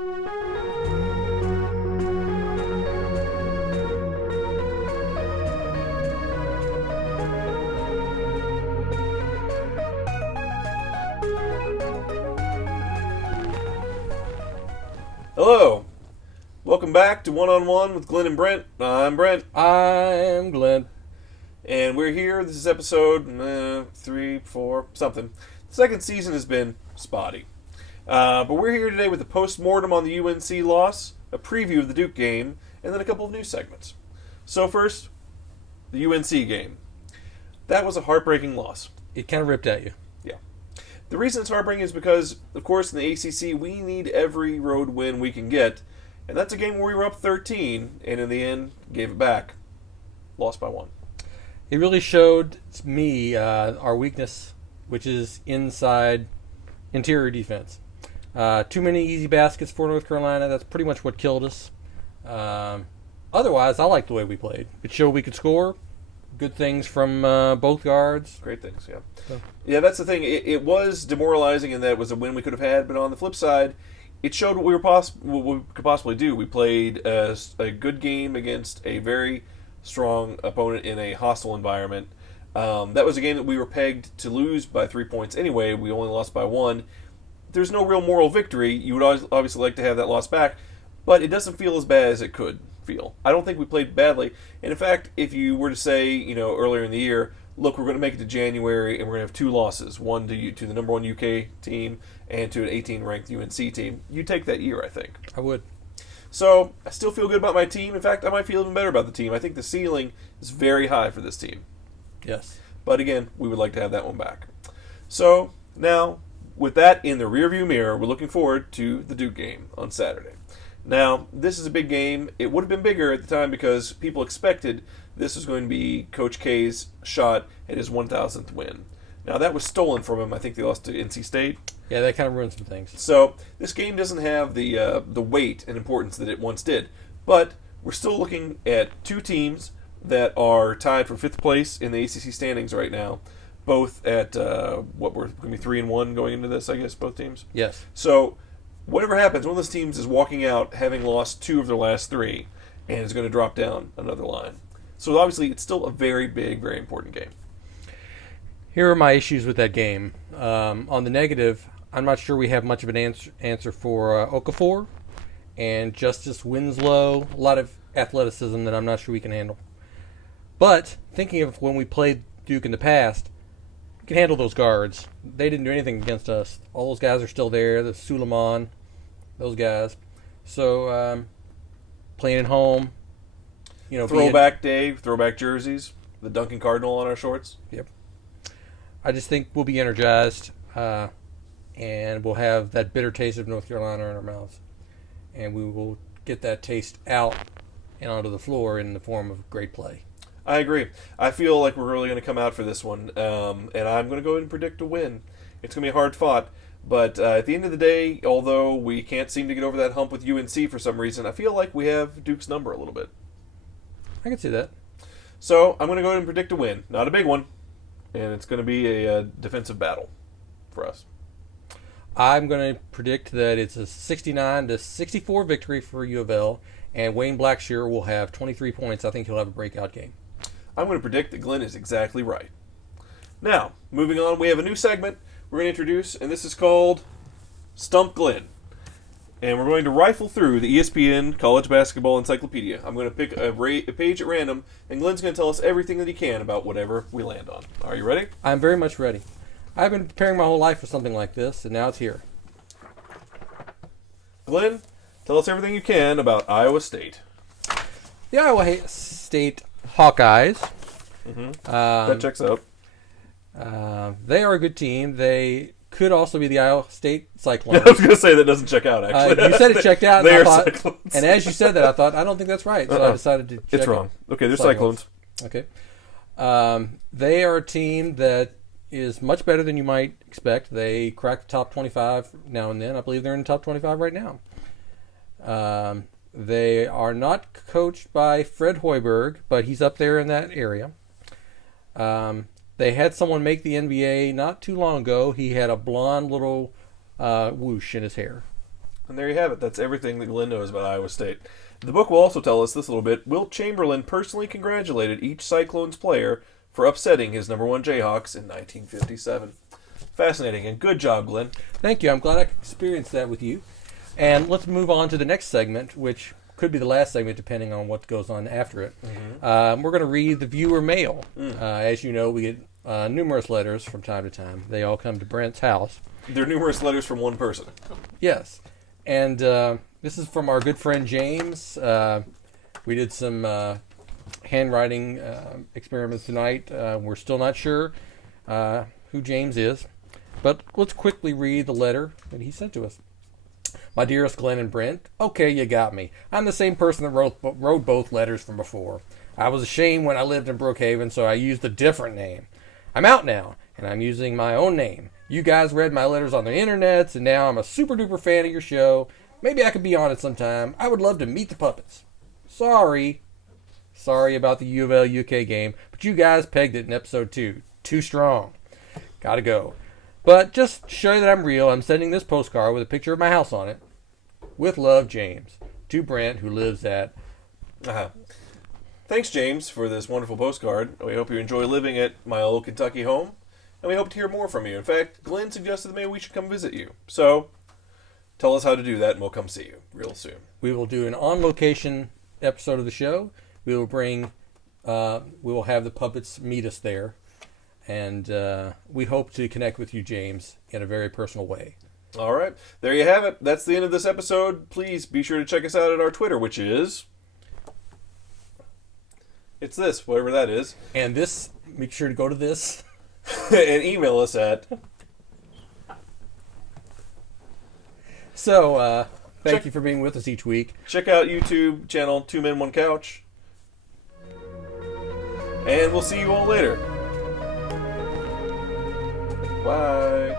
Hello, welcome back to One on One with Glen and Brent. I'm Brent. I'm Glen. And we're here. This is episode 3, 4, something. The second season has been spotty. But we're here today with a post-mortem on the UNC loss, a preview of the Duke game, and then a couple of news segments. So first, the UNC game. That was a heartbreaking loss. It kind of ripped at you. Yeah. The reason it's heartbreaking is because, of course, in the ACC, we need every road win we can get. And that's a game where we were up 13, and in the end, gave it back. Lost by 1. It really showed me our weakness, which is interior defense. Too many easy baskets for North Carolina. That's pretty much what killed us. Otherwise, I liked the way we played. It showed we could score. Good things from both guards. Great things, yeah. So. Yeah, that's the thing. It was demoralizing in that it was a win we could have had, but on the flip side, it showed what we could possibly do. We played a good game against a very strong opponent in a hostile environment. That was a game that we were pegged to lose by 3 points anyway. We only lost by 1. There's no real moral victory. You would obviously like to have that loss back, but it doesn't feel as bad as it could feel. I don't think we played badly. And in fact, if you were to say, earlier in the year, look, we're going to make it to January and we're going to have 2 losses, one to the number 1 UK team and to an 18-ranked UNC team, you'd take that year, I think. I would. So, I still feel good about my team. In fact, I might feel even better about the team. I think the ceiling is very high for this team. Yes. But again, we would like to have that one back. So, now, with that in the rearview mirror, we're looking forward to the Duke game on Saturday. Now, this is a big game. It would have been bigger at the time because people expected this was going to be Coach K's shot at his 1,000th win. Now, that was stolen from him. I think they lost to NC State. Yeah, that kind of ruined some things. So, this game doesn't have the weight and importance that it once did. But we're still looking at 2 teams that are tied for 5th place in the ACC standings right now. Both at, we're going to be 3-1 going into this, I guess, both teams? Yes. So, whatever happens, one of those teams is walking out having lost 2 of their last 3 and is going to drop down another line. So, obviously, it's still a very big, very important game. Here are my issues with that game. On the negative, I'm not sure we have much of an answer for Okafor and Justice Winslow. A lot of athleticism that I'm not sure we can handle. But thinking of when we played Duke in the past, we can handle those guards. They didn't do anything against us. All those guys are still there. The Suleiman, those guys. So playing at home, Throwback day, throwback jerseys, the Duncan Cardinal on our shorts. Yep. I just think we'll be energized, and we'll have that bitter taste of North Carolina in our mouths. And we will get that taste out and onto the floor in the form of great play. I agree. I feel like we're really going to come out for this one, and I'm going to go ahead and predict a win. It's going to be hard fought, but at the end of the day, although we can't seem to get over that hump with UNC for some reason, I feel like we have Duke's number a little bit. I can see that. So I'm going to go ahead and predict a win. Not a big one, and it's going to be a defensive battle for us. I'm going to predict that it's a 69-64 victory for U of L, and Wayne Blackshear will have 23 points. I think he'll have a breakout game. I'm going to predict that Glenn is exactly right. Now, moving on, we have a new segment we're going to introduce, and this is called Stump Glen. And we're going to rifle through the ESPN College Basketball Encyclopedia. I'm going to pick a page at random, and Glenn's going to tell us everything that he can about whatever we land on. Are you ready? I'm very much ready. I've been preparing my whole life for something like this, and now it's here. Glenn, tell us everything you can about Iowa State. The Iowa State Hawkeyes. Mm-hmm. That checks out. They are a good team. They could also be the Iowa State Cyclones. I was going to say that doesn't check out, actually. You said it checked out. They and are Cyclones. And as you said that, I thought, I don't think that's right. So I decided to check It's wrong. Okay, they're Cyclones. Okay. They are a team that is much better than you might expect. They crack the top 25 now and then. I believe they're in the top 25 right now. They are not coached by Fred Hoiberg, but he's up there in that area. They had someone make the NBA not too long ago. He had a blonde little whoosh in his hair. And there you have it. That's everything that Glenn knows about Iowa State. The book will also tell us this little bit. Wilt Chamberlain personally congratulated each Cyclones player for upsetting his number one Jayhawks in 1957. Fascinating, and good job, Glenn. Thank you. I'm glad I could experience that with you. And let's move on to the next segment, which could be the last segment depending on what goes on after it. We're going to read the viewer mail. As you know, we get numerous letters from time to time. They all come to Brent's house. They're numerous letters from one person. Yes. And this is from our good friend James. We did some handwriting experiments tonight. We're still not sure who James is. But let's quickly read the letter that he sent to us. My dearest Glen and Brent, okay, you got me. I'm the same person that wrote both letters from before. I was ashamed when I lived in Brookhaven, so I used a different name. I'm out now, and I'm using my own name. You guys read my letters on the internets, and now I'm a super duper fan of your show. Maybe I could be on it sometime. I would love to meet the puppets. Sorry about the U of L UK game, but you guys pegged it in episode 2. Too strong. Gotta go. But just to show you that I'm real, I'm sending this postcard with a picture of my house on it. With love, James. To Brent, who lives at... Thanks, James, for this wonderful postcard. We hope you enjoy living at my old Kentucky home, and we hope to hear more from you. In fact, Glenn suggested that maybe we should come visit you. So, tell us how to do that, and we'll come see you real soon. We will do an on-location episode of the show. We will have the puppets meet us there. And we hope to connect with you, James, in a very personal way. All right. There you have it. That's the end of this episode. Please be sure to check us out at our Twitter, which is... It's this, whatever that is. And this, make sure to go to this. And email us at... So, thank you for being with us each week. Check out YouTube channel 2 Men 1 Couch. And we'll see you all later. Bye.